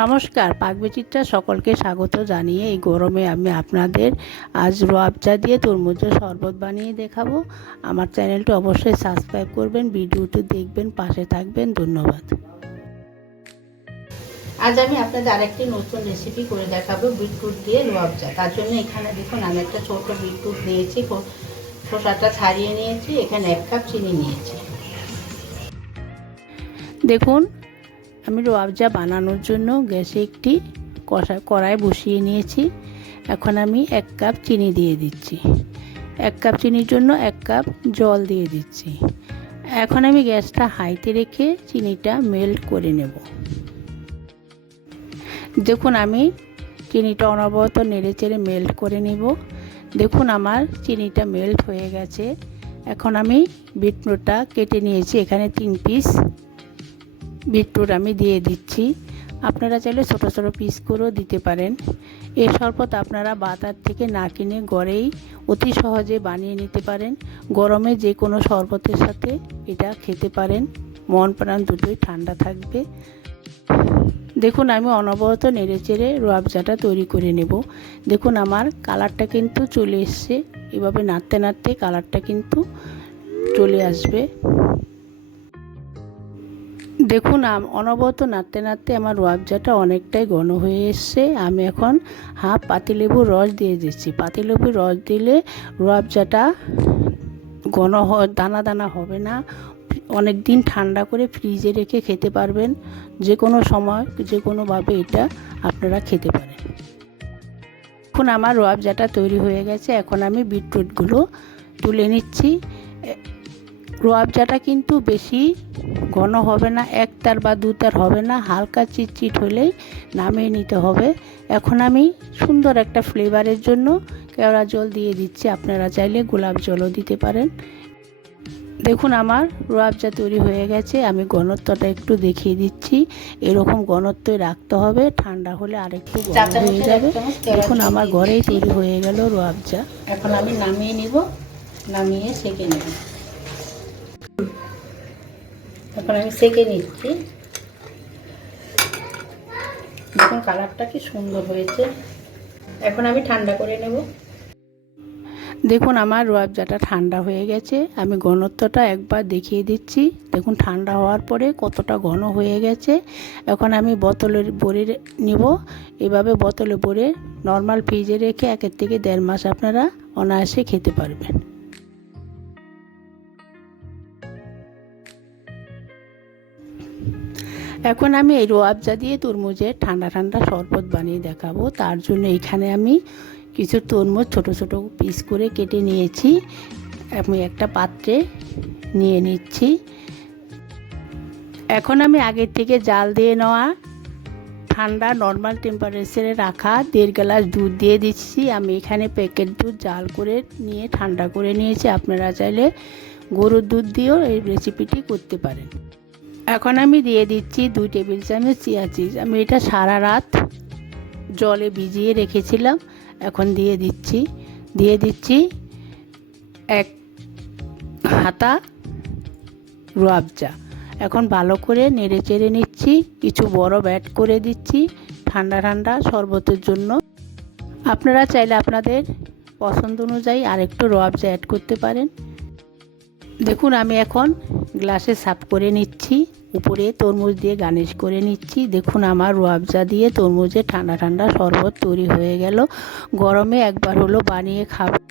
নমস্কার, পাকবিচিত্রা সকলকে স্বাগত জানিয়ে এই গরমে আমি আপনাদের আজ রুয়াবজা দিয়ে তরমুজের শরবত বানিয়ে দেখাবো। আমার চ্যানেলটি অবশ্যই সাবস্ক্রাইব করবেন, ভিডিওটি দেখবেন, পাশে থাকবেন। ধন্যবাদ। আজ আমি আপনাদের আরেকটি নতুন রেসিপি করে দেখাবো, বিটরুট দিয়ে রুয়াবজা। তার জন্য এখানে দেখুন আমি একটা ছোট বিটরুট নিয়েছি, খোসাটা ছাড়িয়ে নিয়েছি। এখানে 1 কাপ চিনি নিয়েছি। দেখুন আমি রুয়াবজা বানানোর জন্য গ্যাসে একটি কড়াই বসিয়ে নিয়েছি। এখন আমি 1 কাপ চিনি দিয়ে দিচ্ছি। 1 কাপ চিনির জন্য 1 কাপ জল দিয়ে দিচ্ছি। এখন আমি গ্যাসটা হাইতে রেখে চিনিটা মেল্ট করে নেব। দেখুন আমি চিনিটা অনবরত নেড়েচেড়ে মেল্ট করে নেব। দেখুন আমার চিনিটা মেল্ট হয়ে গেছে। এখন আমি বিটরুটটা কেটে নিয়েছি, এখানে 3 পিস বিটরুট আমি দিয়ে দিচ্ছি। আপনারা চাইলে ছোট ছোট পিস করেও দিতে পারেন। এই শরবত আপনারা বাজার থেকে না কিনে ঘরেই অতি সহজে বানিয়ে নিতে পারেন। গরমে যে কোনো শরবতের সাথে এটা খেতে পারেন, মন প্রাণ দুটোই ঠান্ডা থাকবে। দেখুন আমি অনবরত নেড়েচেড়ে রুয়াবজাটা তৈরি করে নেব। দেখুন আমার কালারটা কিন্তু চলে এসছে, এভাবে নাড়তে নাড়তে কালারটা কিন্তু চলে আসবে। দেখুন অনবরত নাড়তে নাড়তে আমার রুয়াবজাটা অনেকটাই ঘন হয়ে এসছে। আমি এখন হাফ পাতিলেবুর রস দিয়ে দিচ্ছি। পাতিলেবুর রস দিলে রুয়াবজাটা ঘন দানা দানা হবে না। অনেক দিন ঠান্ডা করে ফ্রিজে রেখে খেতে পারবেন। যে কোনো সময় যে কোনোভাবে এটা আপনারা খেতে পারেন। এখন আমার রুয়াবজাটা তৈরি হয়ে গেছে। এখন আমি বিটরুটগুলো তুলে নিচ্ছি। রুয়াবজাটা কিন্তু বেশি ঘন হবে না, 1 তার বা 2 তার হবে না, হালকা চিটচিট হলেই নামিয়ে নিতে হবে। এখন আমি সুন্দর একটা ফ্লেভারের জন্য কেওড়া জল দিয়ে দিচ্ছি। আপনারা চাইলে গোলাপ জলও দিতে পারেন। দেখুন আমার রুয়াবজা তৈরি হয়ে গেছে। আমি ঘনত্বটা একটু দেখিয়ে দিচ্ছি। এরকম ঘনত্বই রাখতে হবে, ঠান্ডা হলে আরেকটু গরম হয়ে যাবে। দেখুন আমার ঘরেই তৈরি হয়ে গেল রুয়াবজা। এখন আমি নামিয়ে নিব, নামিয়ে সেঁকে নেব। এখন আমি সেঁকে নিচ্ছি। দেখুন কালারটা কি সুন্দর হয়েছে। এখন আমি ঠান্ডা করে নেব। দেখুন আমার রুয়াবজাটা ঠান্ডা হয়ে গেছে। আমি ঘনত্বটা একবার দেখিয়ে দিচ্ছি। দেখুন ঠান্ডা হওয়ার পরে কতটা ঘন হয়ে গেছে। এখন আমি বোতলে ভরে নিব। এভাবে বোতলে ভরে নর্মাল ফ্রিজে রেখে 1 থেকে 1.5 মাস আপনারা অনায়াসে খেতে পারবেন। এখন আমি এই রুয়াবজা দিয়ে তরমুজের ঠান্ডা ঠান্ডা শরবত বানিয়ে দেখাবো। তার জন্য এখানে আমি কিছু তরমুজ ছোট ছোট পিস করে কেটে নিয়েছি। আমি একটা পাত্রে নিয়ে নিচ্ছি। এখন আমি আগের থেকে জাল দিয়ে নেওয়া ঠান্ডা নর্মাল টেম্পারেচারে রাখা 1.5 গ্লাস দুধ দিয়ে দিচ্ছি। আমি এখানে প্যাকেট দুধ জাল করে নিয়ে ঠান্ডা করে নিয়েছি। আপনারা চাইলে গরুর দুধ দিয়েও এই রেসিপিটি করতে পারেন। এখন আমি দিয়ে দিচ্ছি 2 টেবিল চামচ চিয়া সিড। আমি এটা সারা রাত জলে ভিজিয়ে রেখেছিলাম। এখন দিয়ে দিচ্ছি 1 হাতা রুয়াবজা। এখন ভালো করে নেড়ে চেড়ে নিচ্ছি। কিছু বরফ অ্যাড করে দিচ্ছি ঠান্ডা ঠান্ডা শরবতের জন্য। আপনারা চাইলে আপনাদের পছন্দ অনুযায়ী আরেকটু রুয়াবজা অ্যাড করতে পারেন। দেখুন আমি এখন গ্লাসে সার্ভ করে নিচ্ছি, উপরে তরমুজ দিয়ে গার্নিশ করে নিচ্ছি। দেখুন আমার রুয়াবজা দিয়ে তরমুজের ঠান্ডা ঠান্ডা শরবত তৈরি হয়ে গেল। গরমে একবার হলো বানিয়ে খাবেন।